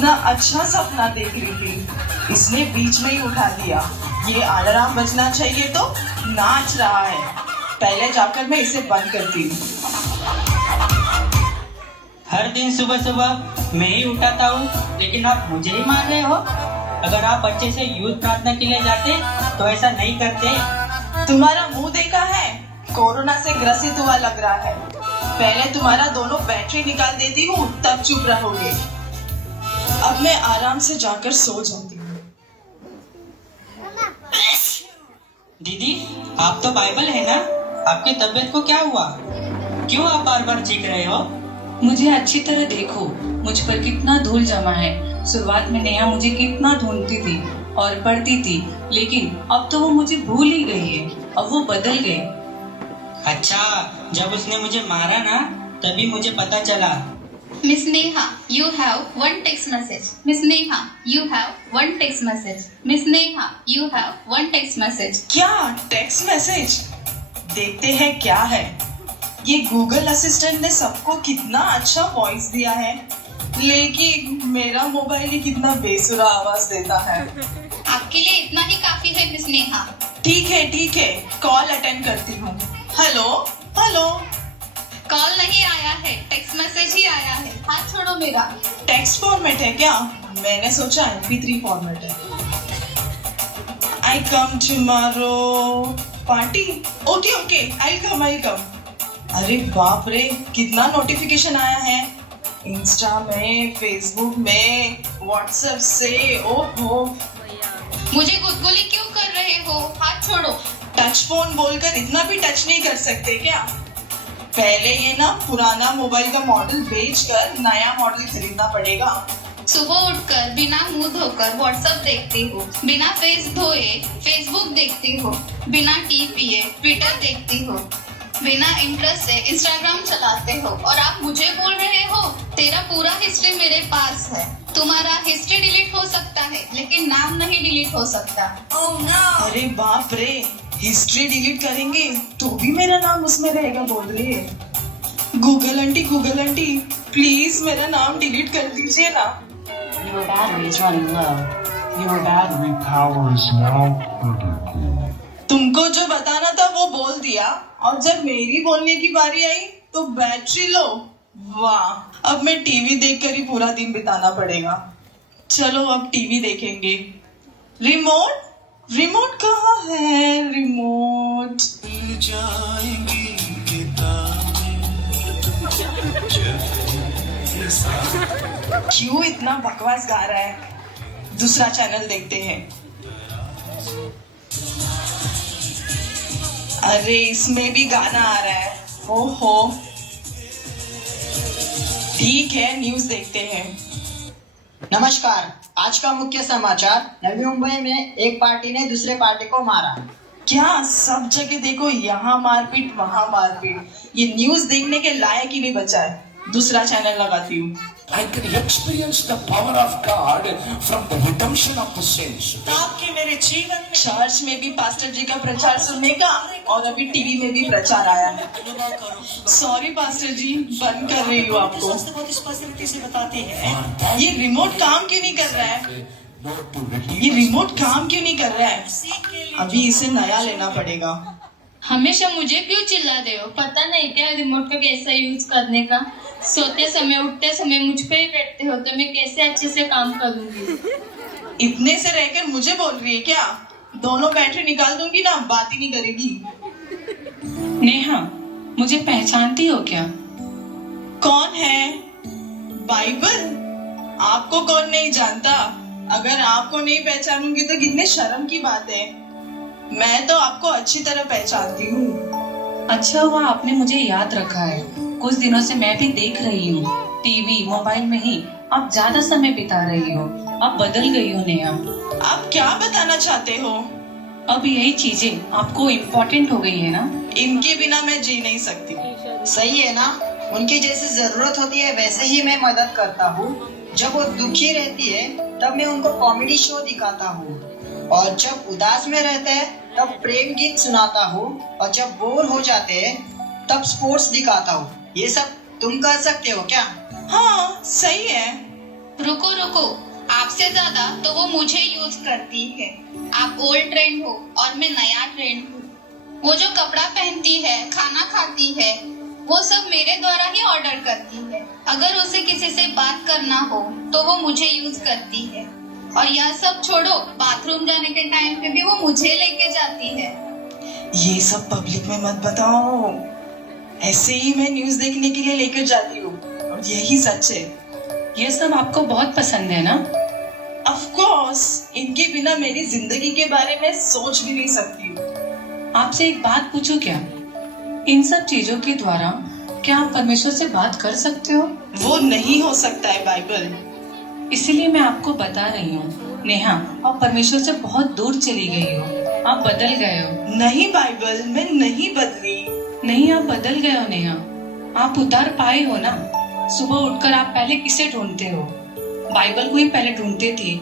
इतना अच्छा सपना देख रही थी, इसने बीच में ही उठा दिया। ये अलार्म बजना चाहिए तो नाच रहा है। पहले जाकर मैं इसे बंद करती हूँ। हर दिन सुबह सुबह मैं ही उठाता हूँ, लेकिन आप मुझे ही मान रहे हो। अगर आप अच्छे से यूथ प्रार्थना के लिए जाते तो ऐसा नहीं करते। तुम्हारा मुंह देखा है, कोरोना से ग्रसित हुआ लग रहा है। पहले तुम्हारा दोनों बैटरी निकाल देती हूँ, तब चुप रहोगे। अब मैं आराम से जाकर सो जाती हूँ। दीदी, आप तो बाइबल है ना? आपकी तबीयत को क्या हुआ? क्यों आप बार बार चीख रहे हो? मुझे अच्छी तरह देखो, मुझ पर कितना धूल जमा है। शुरुआत में नेहा मुझे कितना ढूंढती थी और पढ़ती थी, लेकिन अब तो वो मुझे भूल ही गई है। अब वो बदल गई। अच्छा, जब उसने मुझे मारा ना, तभी मुझे पता चला। Miss Neha, you have one text message. Miss Neha, you have one text message. Miss Neha, you have one text message. क्या टेक्स्ट मैसेज? देखते हैं क्या है। ये गूगल असिस्टेंट ने सबको कितना अच्छा वॉइस दिया है, लेकिन मेरा मोबाइल ही कितना बेसुरा आवाज देता है। आपके लिए इतना ही काफी है मिस नेहा। ठीक है, कॉल अटेंड करती हूँ। Hello hello. कॉल नहीं आया है, टेक्स्ट मैसेज ही आया है। हाथ छोड़ो मेरा। टेक्स्ट फॉर्मेट है क्या? मैंने सोचा MP3 फॉर्मेट है। I come tomorrow party. Okay I come. अरे बाप रे, कितना नोटिफिकेशन आया है। इंस्टा में, फेसबुक में, व्हाट्सएप से। ओहो, मुझे गुदगुली क्यों कर रहे हो? हाथ छोड़ो। टच फोन बोलकर इतना भी टच नहीं कर सकते क्या? पहले ये ना पुराना मोबाइल का मॉडल बेचकर नया मॉडल खरीदना पड़ेगा। सुबह उठकर बिना मुंह धोकर व्हाट्सएप देखती हो, बिना फेस धोए फेसबुक देखती हो, बिना टी पिए ट्विटर देखती हो, बिना इंटरेस्ट से इंस्टाग्राम चलाते हो, और आप मुझे बोल रहे हो तेरा पूरा हिस्ट्री मेरे पास है। तुम्हारा हिस्ट्री डिलीट हो सकता है, लेकिन नाम नहीं डिलीट हो सकता। Oh no! अरे बाप रे, हिस्ट्री डिलीट करेंगे तो भी मेरा नाम उसमें रहेगा बोल रही है। गूगल आंटी प्लीज मेरा नाम डिलीट कर दीजिए ना। Your battery is running low. Your battery power is now critical. तुमको जो बताना था वो बोल दिया, और जब मेरी बोलने की बारी आई तो बैटरी लो। वाह, अब मैं टीवी देखकर ही पूरा दिन बिताना पड़ेगा। चलो अब टीवी देखेंगे। रिमोट कहाँ है? रिमोट क्यों इतना बकवास गा रहा है? दूसरा चैनल देखते हैं। अरे इसमें भी गाना आ रहा है। ओहो, ठीक है, न्यूज़ देखते हैं। नमस्कार, आज का मुख्य समाचार। नवी मुंबई में एक पार्टी ने दूसरे पार्टी को मारा। क्या सब जगह देखो, यहाँ मारपीट वहाँ मारपीट। ये न्यूज़ देखने के लायक ही नहीं बचा है। दूसरा चैनल लगाती हूँ। I can experience the power of God from the redemption of the sins. आपके मेरे जीवन में चर्च में भी पास्टर जी का प्रचार सुनने का, और अभी टीवी में भी प्रचार आया है। सॉरी पास्टर जी, बंद कर रही हूँ आपको। ये रिमोट काम क्यों नहीं कर रहा है? अभी इसे नया लेना पड़ेगा। हमेशा मुझे क्यों चिल्ला रहे हो? पता नहीं क्या रिमोट का कैसा यूज करने का? सोते समय उठते समय मुझ पे ही बैठते हो, तो मैं कैसे अच्छे से काम करूंगी? इतने से रहकर मुझे बोल रही है क्या? दोनों बैटरी निकाल दूंगी ना, बात ही नहीं करेगी। नेहा, मुझे पहचानती हो क्या? कौन है? बाइबल? आपको कौन नहीं जानता? अगर आपको नहीं पहचानूंगी तो कितने शर्म की बात है। मैं तो आपको अच्छी तरह पहचानती हूँ। अच्छा हुआ आपने मुझे याद रखा है। कुछ दिनों से मैं भी देख रही हूँ, टीवी मोबाइल में ही आप ज्यादा समय बिता रही हो। आप बदल गई हो नेहा। आप क्या बताना चाहते हो? अब यही चीजें आपको इम्पोर्टेंट हो गई है ना? इनके बिना मैं जी नहीं सकती। सही है ना? उनकी जैसी जरूरत होती है वैसे ही मैं मदद करता हूँ। जब वो दुखी रहती है तब मैं उनको कॉमेडी शो दिखाता हूँ, और जब उदास में रहते हैं तब प्रेम गीत सुनाता हूँ, और जब बोर हो जाते हैं तब स्पोर्ट्स दिखाता हूँ। ये सब तुम कर सकते हो क्या? हाँ सही है, रुको रुको, आपसे ज्यादा तो वो मुझे यूज करती है। आप ओल्ड ट्रेंड हो और मैं नया ट्रेंड हूँ। वो जो कपड़ा पहनती है, खाना खाती है, वो सब मेरे द्वारा ही ऑर्डर करती है। अगर उसे किसी से बात करना हो तो वो मुझे यूज करती है। और यह सब छोड़ो, बाथरूम जाने के टाइम पे भी वो मुझे लेके जाती है। ये सब पब्लिक में मत बताओ। ऐसे ही मैं न्यूज देखने के लिए लेकर जाती हूँ और यही सच है। ये सब आपको बहुत पसंद है ना? ऑफ कोर्स, इनके बिना मेरी जिंदगी के बारे में सोच भी नहीं सकती हूँ। आपसे एक बात पूछूं क्या? इन सब चीजों के द्वारा क्या आप परमेश्वर से बात कर सकते हो? वो नहीं हो सकता है बाइबल। इसीलिए मैं आपको बता रही हूँ नेहा, आप परमेश्वर से बहुत दूर चली गई हो। आप बदल गए हो। नहीं बाइबल, मैं नहीं बदली। नहीं, आप बदल गए हो नेहा। आप उतार पाए हो ना। सुबह उठकर आप पहले किसे ढूंढते हो? बाइबल को ही पहले ढूंढते थे,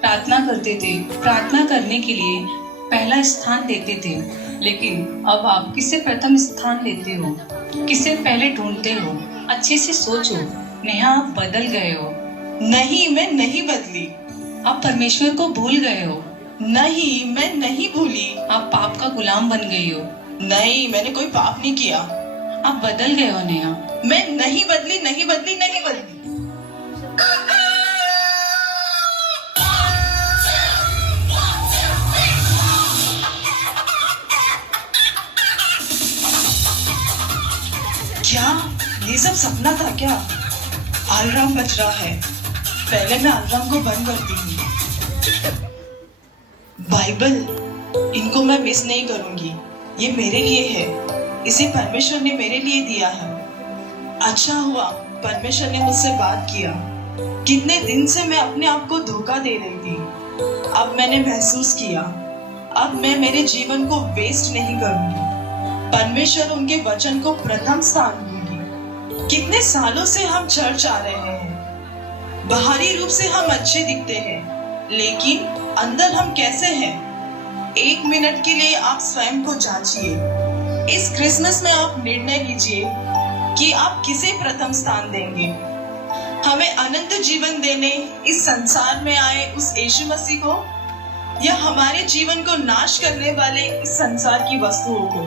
प्रार्थना करते थे, प्रार्थना करने के लिए पहला स्थान देते थे। लेकिन अब आप किसे प्रथम स्थान लेते हो? किसे पहले ढूंढते हो? अच्छे से सोचो नेहा, आप बदल गए हो। नहीं, मैं नहीं बदली। आप परमेश्वर को भूल गए हो। नहीं, मैं नहीं भूली। आप पाप का गुलाम बन गई हो। नहीं, मैंने कोई पाप नहीं किया। आप बदल गए हो नेहा। मैं नहीं बदली, नहीं बदली, नहीं बदली। क्या ये सब सपना था क्या? अलार्म बज रहा है। पहले मैं अलार्म को बंद करती हूँ। बाइबल, इनको मैं मिस नहीं करूंगी। ये मेरे लिए है। इसे परमेश्वर ने मेरे लिए दिया है। अच्छा हुआ परमेश्वर ने मुझसे बात किया। कितने दिन से मैं अपने आप को धोखा दे रही थी। अब मैंने महसूस किया, अब मैं मेरे जीवन को वेस्ट नहीं करूंगी। परमेश्वर उनके वचन को प्रथम स्थान दूंगी। कितने सालों से हम चर्च आ रहे हैं। बाहरी रूप से हम अच्छे दिखते हैं, लेकिन अंदर हम कैसे हैं? 1 मिनट के लिए आप स्वयं को जांचिए। इस क्रिसमस में आप निर्णय लीजिए कि आप किसे प्रथम स्थान देंगे। हमें अनंत जीवन देने इस संसार में आए उस यीशु मसीह को, या हमारे जीवन को नाश करने वाले इस संसार की वस्तुओं को।